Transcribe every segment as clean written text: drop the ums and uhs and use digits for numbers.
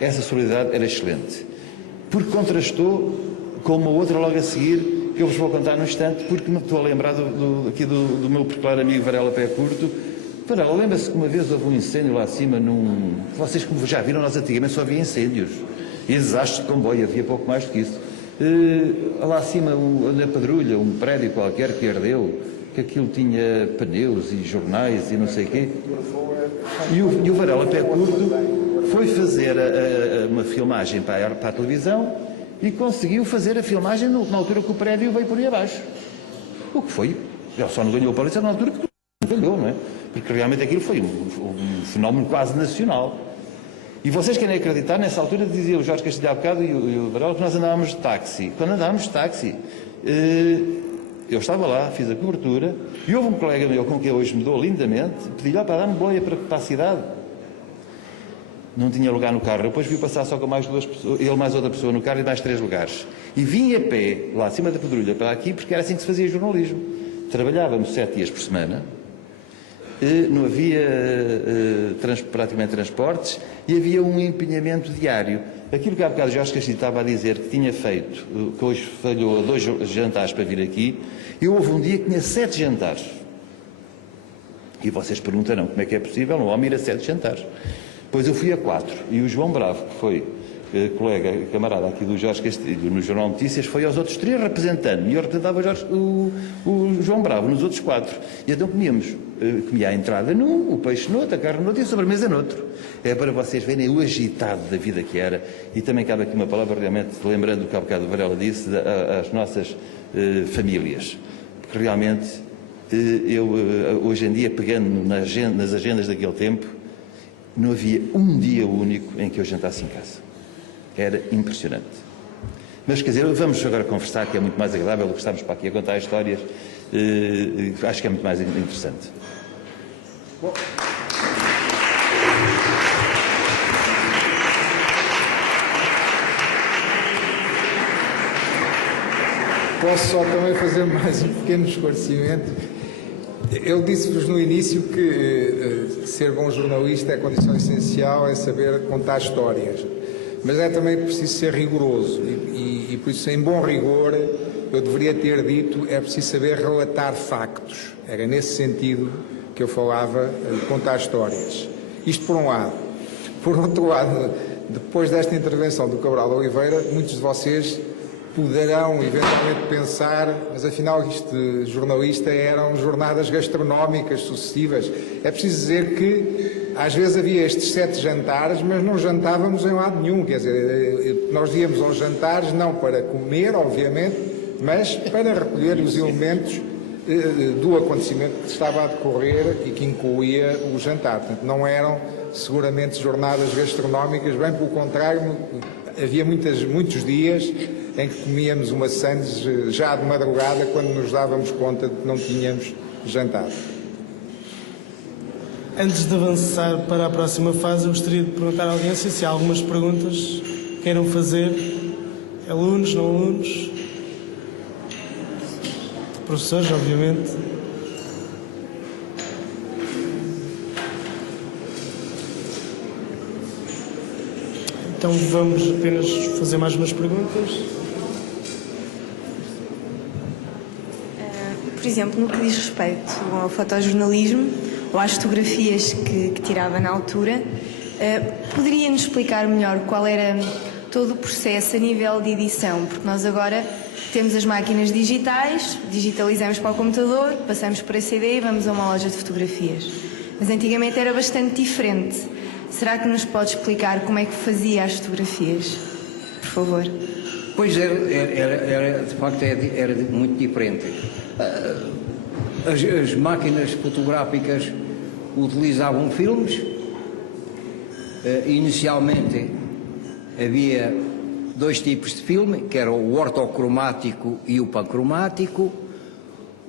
essa solidariedade era excelente. Porque contrastou com uma outra logo a seguir, que eu vos vou contar num instante, porque me estou a lembrar aqui do meu particular amigo Varela Pé Curto. Varela, lembra-se que uma vez houve um incêndio lá acima Vocês, como já viram, nós antigamente só havia incêndios. E desastres de comboio, havia pouco mais do que isso. Lá acima, na Padrulha, um prédio qualquer que ardeu, que aquilo tinha pneus e jornais e não sei o quê. E o Varela Pé Curto foi fazer uma filmagem para a televisão e conseguiu fazer a filmagem na altura que o prédio veio por aí abaixo. O que foi? Ele só não ganhou o Pulitzer na altura que não ganhou, não é? Porque realmente aquilo foi um fenómeno quase nacional. E vocês querem acreditar, nessa altura dizia o Jorge Castilho há bocado e o Varela que nós andávamos de táxi. Quando andávamos de táxi, eu estava lá, fiz a cobertura e houve um colega meu com quem hoje me dou lindamente, pedi-lhe para dar-me boia para a cidade. Não tinha lugar no carro. Eu depois vi passar só com mais 2 pessoas, ele mais outra pessoa no carro e mais 3 lugares. E vim a pé, lá acima da Pedrulha, para aqui, porque era assim que se fazia jornalismo. Trabalhávamos 7 dias por semana, não havia praticamente transportes e havia um empenhamento diário. Aquilo que há bocado Jorge Castilho estava a dizer que tinha feito, que hoje falhou 2 jantares para vir aqui, eu houve um dia que tinha 7 jantares. E vocês perguntarão como é que é possível um homem ir a 7 jantares. Pois eu fui a 4 e o João Bravo, que foi colega, camarada aqui do Jorge Castilho no Jornal Notícias, foi aos outros 3 representando e eu representava o João Bravo nos outros 4. E então comia a entrada num, o peixe noutro, a carne noutro e a sobremesa noutro. É para vocês verem o agitado da vida que era. E também cabe aqui uma palavra realmente, lembrando o que há bocado o Varela disse, às nossas famílias. Porque realmente eu hoje em dia, pegando nas agendas daquele tempo, não havia um dia único em que eu jantasse em casa. Era impressionante. Mas, quer dizer, vamos agora conversar, que é muito mais agradável do que estarmos para aqui a contar histórias. Acho que é muito mais interessante. Bom. Posso só também fazer mais um pequeno esclarecimento. Eu disse-vos no início que ser bom jornalista é condição essencial, é saber contar histórias. Mas é também preciso ser rigoroso e por isso, em bom rigor, eu deveria ter dito é preciso saber relatar factos. Era nesse sentido que eu falava de contar histórias. Isto por um lado. Por outro lado, depois desta intervenção do Cabral Oliveira, muitos de vocês poderão eventualmente pensar, mas afinal isto de jornalista eram jornadas gastronómicas sucessivas. É preciso dizer que às vezes havia estes 7 jantares, mas não jantávamos em lado nenhum. Quer dizer, nós íamos aos jantares não para comer, obviamente, mas para recolher os elementos do acontecimento que estava a decorrer e que incluía o jantar. Portanto, não eram seguramente jornadas gastronómicas, bem pelo contrário, havia muitos dias em que comíamos uma sandes já de madrugada quando nos dávamos conta de que não tínhamos jantado. Antes de avançar para a próxima fase, eu gostaria de perguntar à audiência se há algumas perguntas que queiram fazer. Alunos, não alunos? Professores, obviamente. Então vamos apenas fazer mais umas perguntas. Por exemplo, no que diz respeito ao fotojornalismo ou às fotografias que tirava na altura, poderia-nos explicar melhor qual era todo o processo a nível de edição? Porque nós agora temos as máquinas digitais, digitalizamos para o computador, passamos para CD e vamos a uma loja de fotografias. Mas antigamente era bastante diferente. Será que nos pode explicar como é que fazia as fotografias? Por favor. Pois era de facto, era muito diferente. As máquinas fotográficas utilizavam filmes. Inicialmente havia 2 tipos de filme, que era o ortocromático e o pancromático.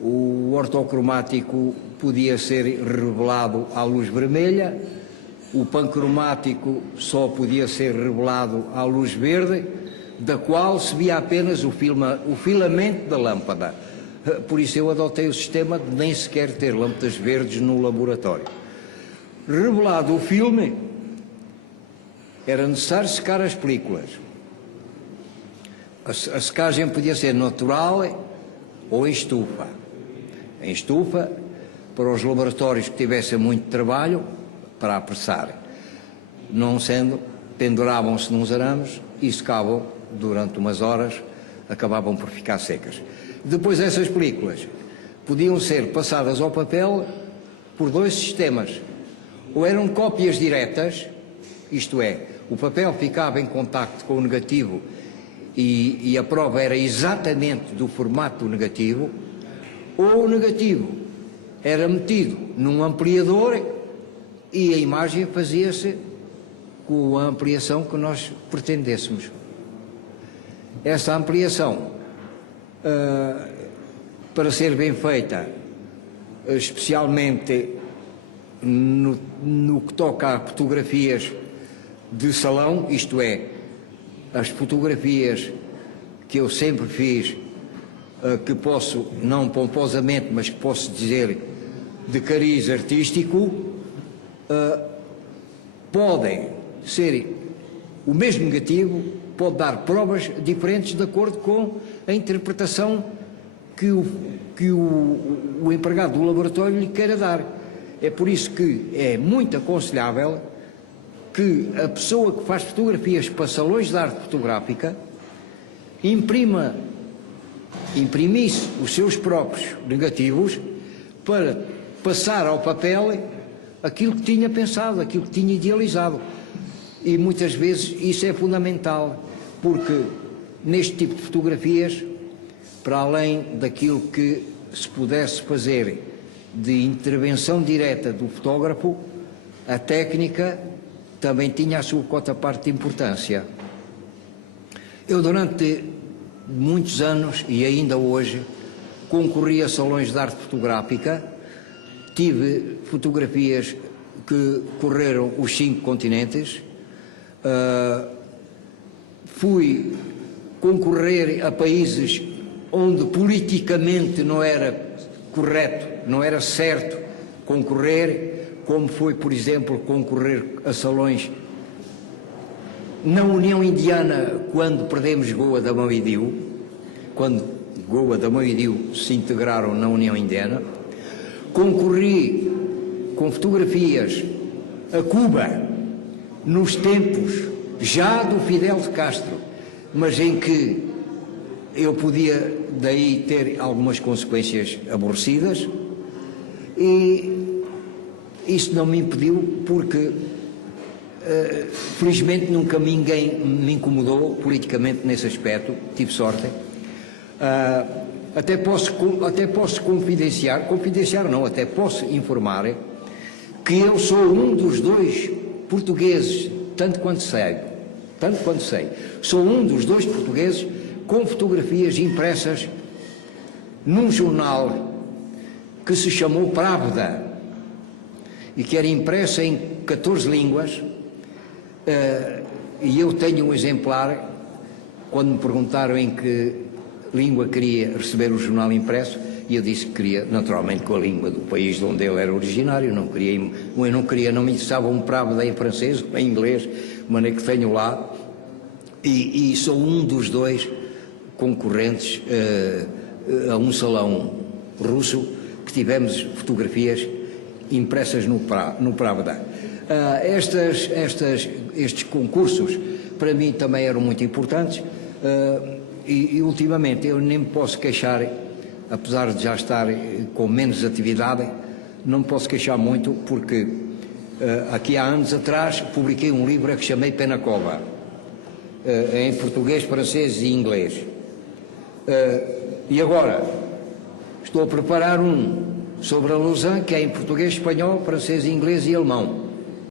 O ortocromático podia ser revelado à luz vermelha, o pancromático só podia ser revelado à luz verde, da qual se via apenas o filamento da lâmpada. Por isso eu adotei o sistema de nem sequer ter lâmpadas verdes no laboratório. Revelado o filme, era necessário secar as películas. A secagem podia ser natural ou em estufa. Em estufa, para os laboratórios que tivessem muito trabalho, para apressar. Não sendo, penduravam-se nos arames e secavam durante umas horas, acabavam por ficar secas. Depois essas películas podiam ser passadas ao papel por dois sistemas. Ou eram cópias diretas, isto é, o papel ficava em contacto com o negativo e a prova era exatamente do formato do negativo, ou o negativo era metido num ampliador e a imagem fazia-se com a ampliação que nós pretendêssemos. Essa ampliação, para ser bem feita, especialmente no que toca a fotografias de salão, isto é, as fotografias que eu sempre fiz, que posso, não pomposamente, mas que posso dizer de cariz artístico, podem ser o mesmo negativo, pode dar provas diferentes de acordo com a interpretação que o empregado do laboratório lhe queira dar. É por isso que é muito aconselhável que a pessoa que faz fotografias para salões de arte fotográfica imprimisse os seus próprios negativos para passar ao papel aquilo que tinha pensado, aquilo que tinha idealizado. E muitas vezes isso é fundamental, porque neste tipo de fotografias, para além daquilo que se pudesse fazer de intervenção direta do fotógrafo, a técnica também tinha a sua cota parte de importância. Eu durante muitos anos e ainda hoje concorri a salões de arte fotográfica, tive fotografias que correram os 5 continentes, fui concorrer a países onde politicamente não era correto, não era certo concorrer, como foi, por exemplo, concorrer a salões na União Indiana, quando perdemos Goa da Mão e Diu, quando Goa da Mão e Diu se integraram na União Indiana. Concorri com fotografias a Cuba, nos tempos já do Fidel de Castro, mas em que eu podia daí ter algumas consequências aborrecidas, e isso não me impediu, porque felizmente nunca ninguém me incomodou politicamente nesse aspecto, tive sorte. Até posso até posso informar que eu sou um dos 2 portugueses, tanto quanto sei, sou um dos 2 portugueses com fotografias impressas num jornal que se chamou Pravda e que era impressa em 14 línguas, e eu tenho um exemplar. Quando me perguntaram em que língua queria receber o jornal impresso, e eu disse que queria naturalmente com a língua do país de onde ele era originário. Não me interessava um Pravda em francês ou em inglês, de maneira que tenho lá, e sou um dos 2 concorrentes a um salão russo que tivemos fotografias impressas no Pravda. Estes concursos para mim também eram muito importantes, e ultimamente eu nem me posso queixar, apesar de já estar com menos atividade, não me posso queixar muito, porque aqui há anos atrás publiquei um livro que chamei Penacova, em português, francês e inglês, e agora estou a preparar um sobre a Lausanne, que é em português, espanhol, francês, inglês e alemão.